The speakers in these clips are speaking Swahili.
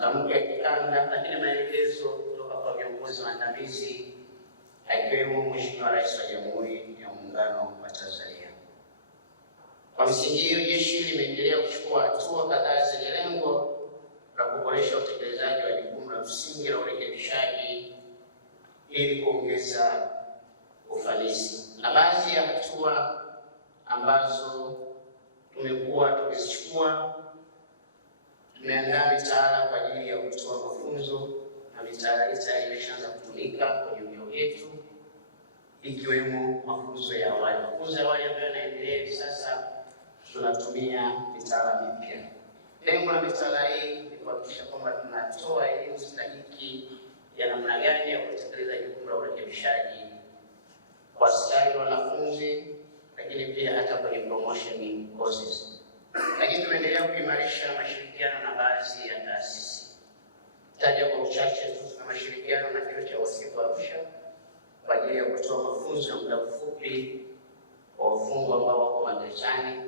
matamko ya kikanda, lakini maelekezo kutoka kwa viongozi waandamizi akiwemo Mheshimiwa Rais wa Jamhuri ya Muungano wa Tanzania. Kwa msingi hiyo, jeshi limeendelea kuchukua hatua kadhaa zenye lengo la kuboresha utekelezaji wa jukumu la msingi la urekebishaji ili kuongeza ufanisi. Na baadhi ya hatua ambazo tumekuwa tukizichukua, tumeandaa mitaala kwa ajili ya kutoa mafunzo, na mitaala hii tayari imeshaanza kutumika kwenye vyuo vyetu, ikiwemo mafunzo ya awali. Mafunzo ya awali ambayo yanaendelea hivi sasa, tunatumia mitaala mipya. Lengo la mitaala hii ni kuhakikisha kwamba tunatoa elimu stahiki ya namna gani ya kutekeleza jukumu la urekebishaji kwa askari wanafunzi, lakini pia hata kwenye promotion courses. Lakini tumeendelea kuimarisha mashirikiano na baadhi ya taasisi. Taja kwa uchache tu, tuna mashirikiano na Chuo cha Wasifu Arusha kwa ajili ya kutoa mafunzo ya muda mfupi kwa wafungwa ambao wako magerezani.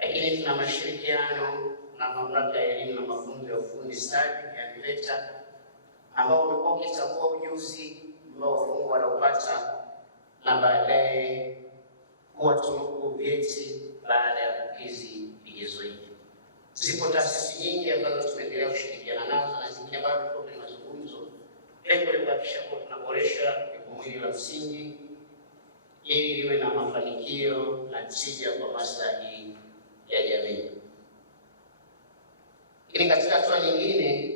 Lakini tuna mashirikiano na Mamlaka ya Elimu na Mafunzo ya Ufundi Stadi, yaani VETA, ambao wamekuwa wakitambua ujuzi ambao wafungwa wanaopata na baadaye kuwatunuku vyeti baada ya kukidhi vigezo hivi. Zipo taasisi nyingi ambazo tumeendelea kushirikiana nazo na zingine bado tuko kwenye mazungumzo. Lengo ni kuhakikisha kwamba tunaboresha jukumu hili la msingi ili liwe na mafanikio na tija kwa maslahi ya jamii. Lakini katika hatua nyingine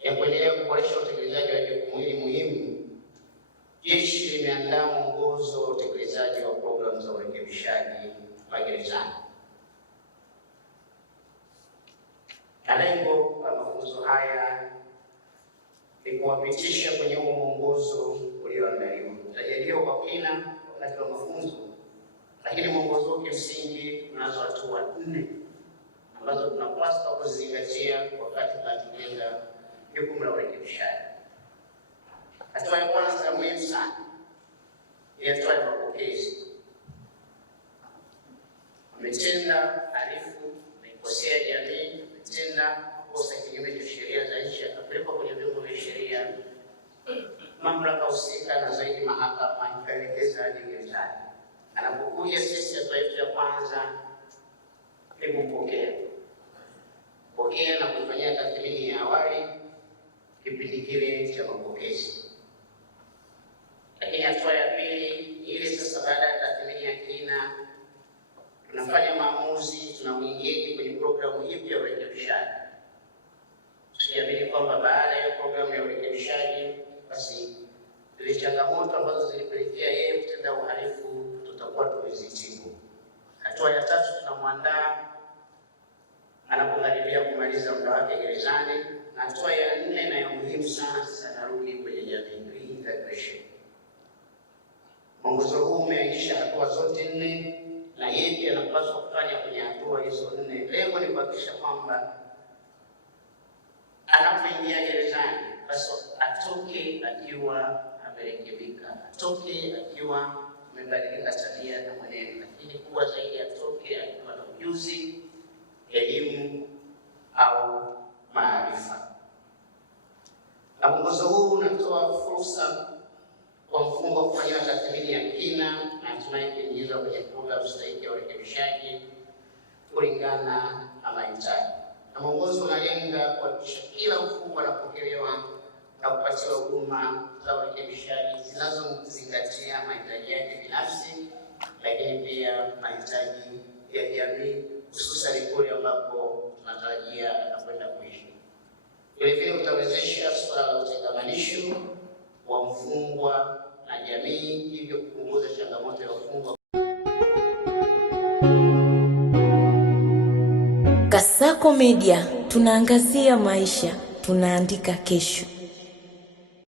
ya kuendelea kuboresha utekelezaji wa jukumu hili muhimu, jeshi limeandaa mwongozo wa utekelezaji wa programu za urekebishaji magerezani. Na lengo la mafunzo haya ni kuwapitisha kwenye huo mwongozo ulioandaliwa. Utajadiliwa kwa kina wakati wa mafunzo, lakini mwongozo wake msingi unazo hatua 4 ambazo tunapaswa kuzingatia wakati tunatekeleza jukumu la urekebishaji. Hatua ya kwanza muhimu sana ni hatua ya mapokezi. Ametenda halifu, amekosea jamii, ametenda makosa kinyume cha sheria za nchi, akapelekwa kwenye vyombo vya sheria, mamlaka husika na zaidi mahakama ikaelekeza hadi gerezani. Anapokuja sisi, hatua yetu ya kwanza ni kumpokea na kufanyia tathmini ya awali kipindi kile cha mapokezi. Lakini hatua ya pili ile sasa, baada ya tathmini ya kina, tunafanya maamuzi, tunamuingiaje kwenye programu hii ya urekebishaji. Tukiamini kwamba baada ya programu ya urekebishaji, basi zile changamoto ambazo zilipelekea yeye kutenda uhalifu tutakuwa tumezitibu. Hatua ya tatu, tunamwandaa anapokaribia kumaliza muda wake gerezani. Na hatua ya 4 na ya muhimu sana, sasa narudi kwenye jamii, reintegration. Mwongozo huu umeainisha hatua zote 4 na yepi anapaswa kufanya kwenye hatua hizo 4. Lengo ni kuhakikisha kwamba anapoingia gerezani basi atoke akiwa amerekebika, atoke akiwa amebadilika tabia na mwenendo, lakini kubwa zaidi atoke akiwa na ujuzi, elimu au maarifa. Na mwongozo huu unatoa fursa kwa mfungwa kufanya tathmini ya kina na hatimaye kuingizwa kwenye programu stahiki ya urekebishaji kulingana na mahitaji. Na mwongozo unalenga kuhakikisha kila mfungwa anapokelewa na kupatiwa huduma za urekebishaji zinazozingatia mahitaji yake binafsi, lakini pia mahitaji ya jamii, hususan kule ambapo tunatarajia anakwenda kuishi. Vilevile utawezesha suala la utengamanisho wa mfungwa na jamii, hivyo kupunguza changamoto ya wafungwa. Kasako Media, tunaangazia maisha, tunaandika kesho.